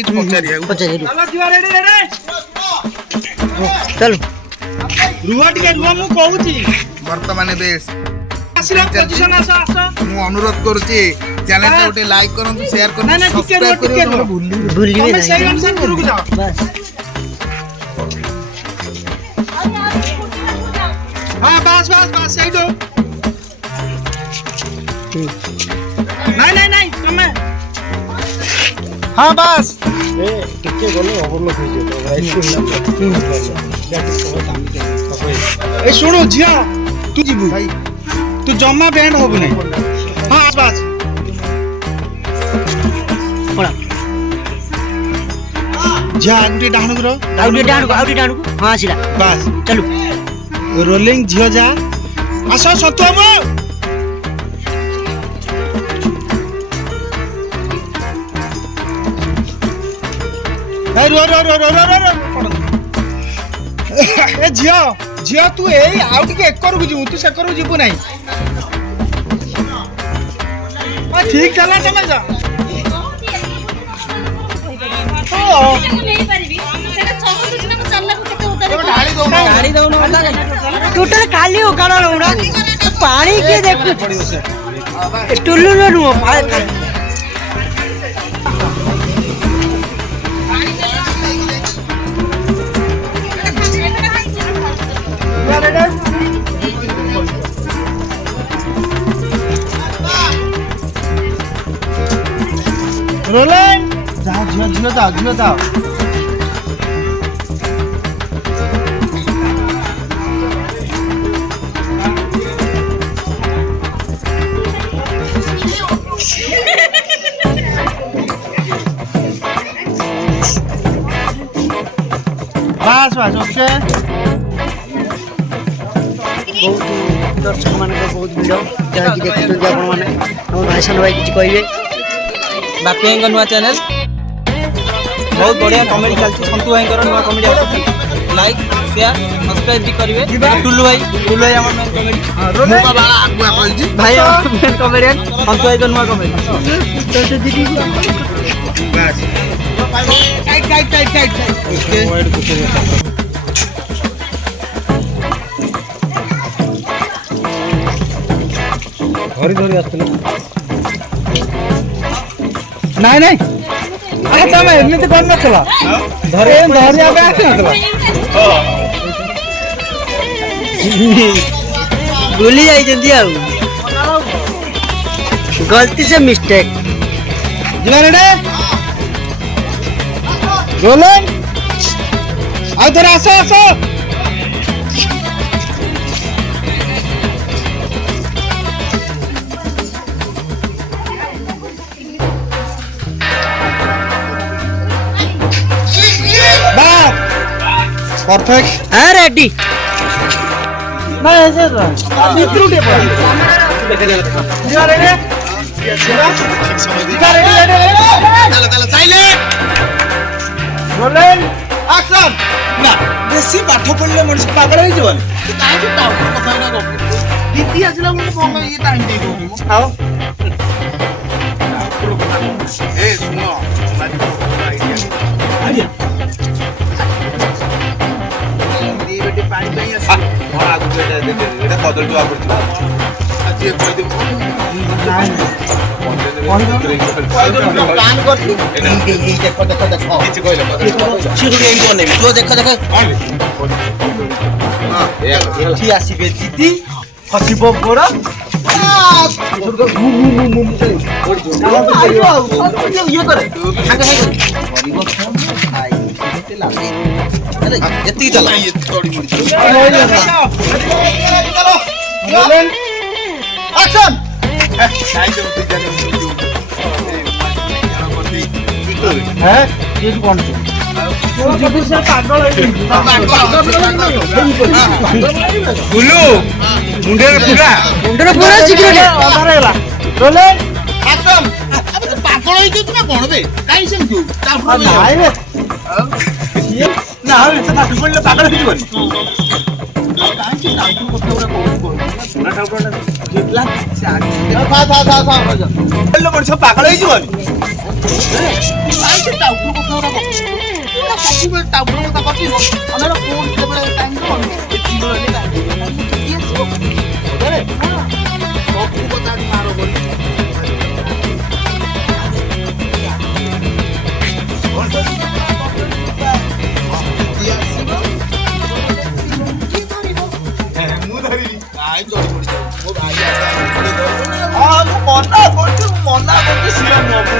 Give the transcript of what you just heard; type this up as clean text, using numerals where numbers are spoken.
କିଛି ପଚାରିବା चलो रुह टिके रुह मु कहूची वर्तमान बेस आसिला पोजीशन आस आस मु अनुरोध करूची चैनल को उठे लाइक करंतु शेयर करंतु ना, टिके सब्सक्राइब टिके करियो भूलिए तमे नहीं सही अनुसार रुक जाओ बस हां बस बस बस सही दो नहीं नहीं नहीं तमे हां बस ଟିକେ ଗଲେ ଓଭରଲୋଡ ହେଇଯିବ ए सुनो झिया तू जीबू भाई तू जम्मा बैंड होबू नहीं हां बस पड़ा झिया आउटी डाहनु करो आउटी डाण को हां आसिला बस चलो रोलिंग झियो जा आसो सतुआ मो ए रो रो रो रो रो रो ए झियो झियो तू ए आउ टिके एकर को जीवू तू सेकर को जीवू नहीं आ ठीक चला तमे जा टोटल खाली हो काना रहुना पानी के देखु टुल्लू न नु रोलिंग जा झियो झियो जा बस बस ओके बहुत दर्शक मान बहुत भिड़ जहाँ की देखते आपण मैंने हम भाषण भाई किसी कहे बापी भाई नुआ चैनल बहुत बढ़िया कमेडी चलती संतु भाई नुआ कमेडी आसुची लाइक शेयर सब्सक्राइब भी करेंगे टुल्लू भाई हमर मेन कमेडी मु बाबा आगुआ कहलजी भाई मेन कमेडियन संतु भाई नुआ कमेडी बस टाइट ओके ଧରି ଧରି ଆସିଥିଲେ नहीं नहीं अरे तमे एमती कर नथला धरे धरिया बे आसी नथला भूली जाई जल्दी आउ गलती से मिस्टेक जिला रेडे रोलिंग आ इधर आसो आसो परफेक्ट हां रेडी ना ऐसे तो इतरू दे पर जिला रेडे जिला रेडे चल साइलेंट रोलिंग एक्शन ना बेसी पाठ पढले मनुष्य पागल होई जवन काहे से टाउन କଥା ना गप दीदी आजला मु कोन ये टाइम दे दो आओ ए सुनो आइडिया बेटे पानी नहीं आसी और आगु बेटा दे एटा कदल जो आगु आज ये कोई दे प्लान करती देखो देखो देखो किछि कहले छिरुडी एम कोने जो देखो देखो हां ठी आसीबे दीदी फसिबो गोरा ये करे एत्ती चला रोलिंग एक्शन है ये कौन से गुल्लू मुंडे पूरा सिक्रेट रोलिंग एक्शन पागल होई कि ना कोन बे काई सेम तू नाइ रे ना हम तो पागल पड़ले पागल होई जबनी काई कि टाउटू কথা ওরা কোন কোন না টাউটুটা জিতলা সে আগে था पहले मनुष्य पागल होई जबनी काई कि टाउटू কথা ଟାଉନ କଥା କଟିବ ଆମର କୋଣ କେବଳ ଟାଇମ୍ ର ଏତିକି ରହିଲେ ଟାଇମ୍ କିଏ ଯିବ ଆରେ ସବୁ କଥା ମାର ବୋଲି ମୁଁ ଧରିବି କାଇଁ ଚଳି ପଡିଛି ମୋ ଭାଇ ହଁ ମୁଁ ମନା କରୁଛି ସିଏ ନବୁ